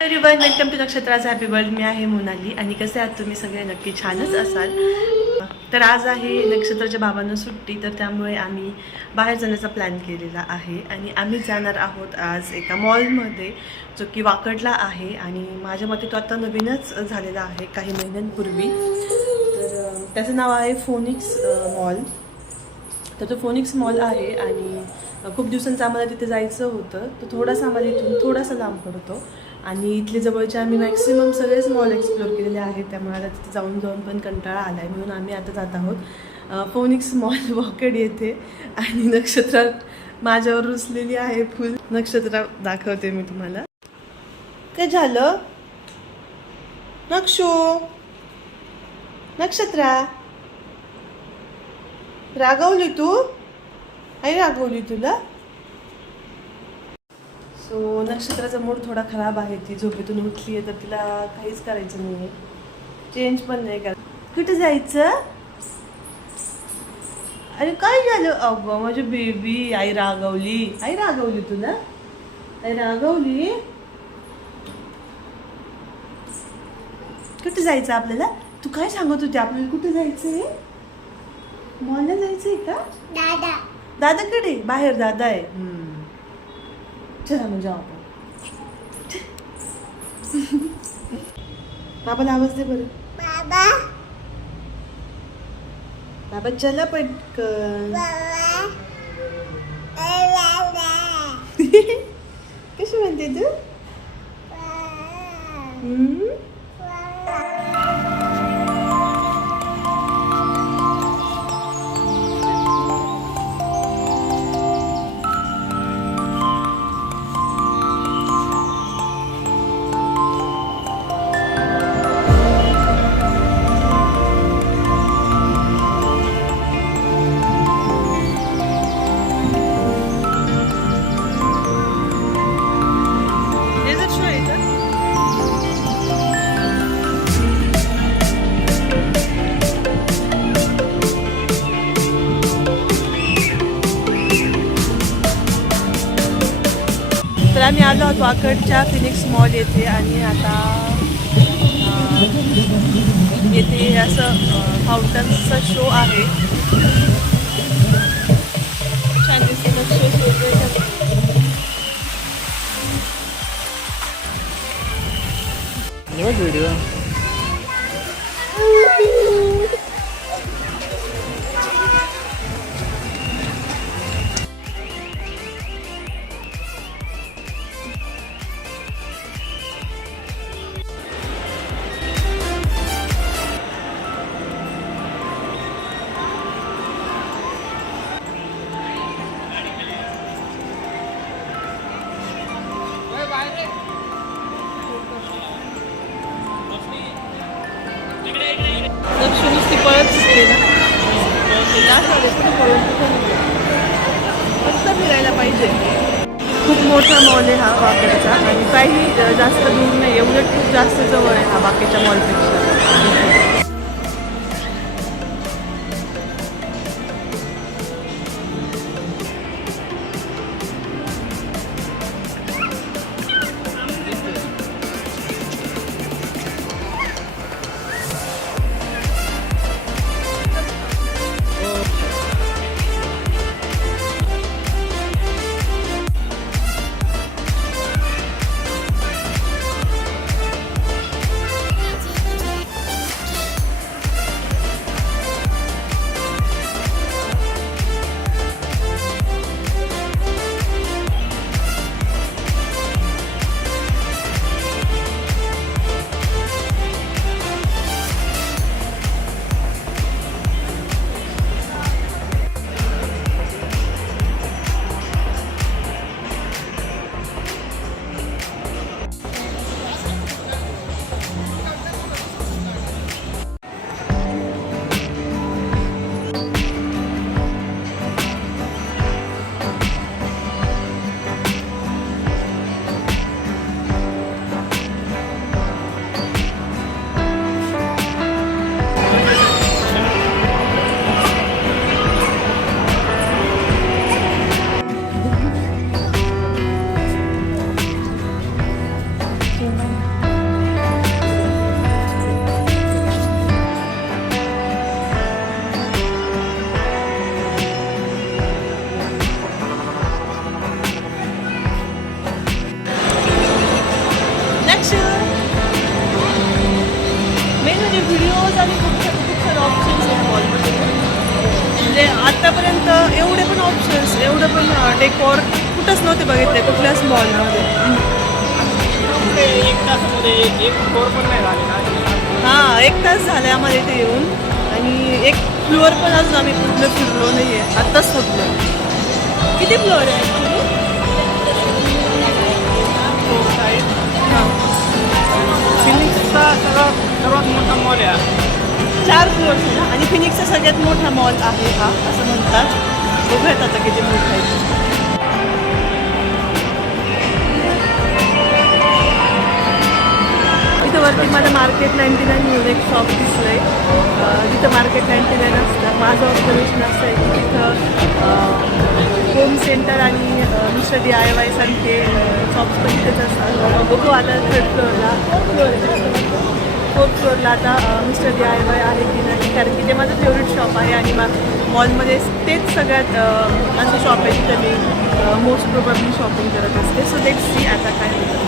Everyone, welcome to नक्षत्राचा happy world. मी आहे मोनाली आणि कसे आहात तुम्ही सगळे? नक्की छानच असाल. तर आज आहे नक्षत्राच्या बाबांना सुट्टी, तर त्यामुळे आम्ही बाहेर जाण्याचा प्लॅन केलेला आहे आणि आम्ही जाणार आहोत आज एका मॉलमध्ये जो की वाकडला आहे आणि माझ्या मते तो आता नवीनच झालेला आहे काही महिन्यांपूर्वी. तर त्याचं नाव आहे फोनिक्स मॉल. तर तो फोनिक्स मॉल आहे आणि खूप दिवसांचं आम्हाला तिथे जायचं होतं. तर थोडासा आम्हाला इथून थोडासा लांब पडतो आणि इथले जवळचे आम्ही मॅक्सिमम सगळेच मॉल एक्सप्लोअर केलेले आहेत. त्यामुळे आता तिथे जाऊन जाऊन पण कंटाळा आला आहे, म्हणून आम्ही आता जात आहोत फोनिक्स मॉल वाकड येथे. आणि नक्षत्र माझ्यावर रुसलेली आहे फुल. नक्षत्र दाखवते मी तुम्हाला. काय झालं नक्षू? नक्षत्रा रागवली तू? आई रागवली तुला? सो नक्षत्राचा मूड थोडा खराब आहे. ती झोपेतून उठली आहे तर तिला काहीच करायचं नाही आहे, चेंज पण नाही करत. कुठे जायचं? अरे काय झालं? अगं माझी बेबी, आई रागवली. आई रागवली तुला? आई रागवली? कुठे जायचं आपल्याला? तू काय सांगत होती? आपल्याला कुठे जायचंय? मॉलला जायचंय का? दादा दादाकडे बाहेर दादा आहे. चला म्हणजे आपण. बाबाला आवाज दे बरं. बाबा बाबा चला पटकन. बाबा कशी म्हणते तू? तर आम्ही आलो आहोत वाकडच्या फिनिक्स मॉल येथे आणि आता येथे असं फाउंटन्सचा शो आहे. छान दिसते शो. व्हिडिओ लक्ष्मी नुसती पळत दिसते ना, फक्त फिरायला पाहिजे. खूप मोठा मॉल आहे हा वाकड्याचा आणि काही जास्त दूर नाही, एवढं खूप जास्त जवळ आहे हा बाकीच्या मॉलपेक्षा. क्लोज आणि खूप सारे ऑप्शन्स आहे मॉलमध्ये. म्हणजे आत्तापर्यंत एवढे पण ऑप्शन्स, एवढं पण डेकोर कुठंच नव्हते बघितले कुठल्याच मॉलमध्ये. एक तासामध्ये एक फ्लोअर पण नाही झाले ना. हां, 1 तास झाला आम्हाला इथे येऊन आणि एक फ्लोअर पण अजून आम्ही पूर्ण फिरलो नाही आहे, आत्ताच थकलो. किती फ्लोअर आहे ॲक्च्युली? हां, फिनिक्सचा सर्वात मोठा मॉल आहे. 4 फ्लोअर्स आहे ना, आणि फिनिक्सचा सगळ्यात मोठा मॉल आहे हा असं म्हणतात. बघूयात आता किती मोठा आहे. इथं वरती मला मार्केट 99 म्हणून एक शॉप दिसलं आहे. तिथं मार्केट 99 असतं. माझं ऑब्झर्वेशन असं आहे की तिथं होम सेंटर आणि दुसरं DIY सारखे शॉप्स पण तिथेच असतात. बघू आता 3rd फ्लोअरला, 4th फ्लोअरला आता मिस्टर DIY आहे की नाही, कारण की ते माझं फेवरेट शॉप आहे आणि मॉलमध्ये तेच सगळ्यात माझं शॉप आहे जिथं मी मोस्ट प्रोबॅबली शॉपिंग करत असते. सो लेट्स सी आता काय होतं.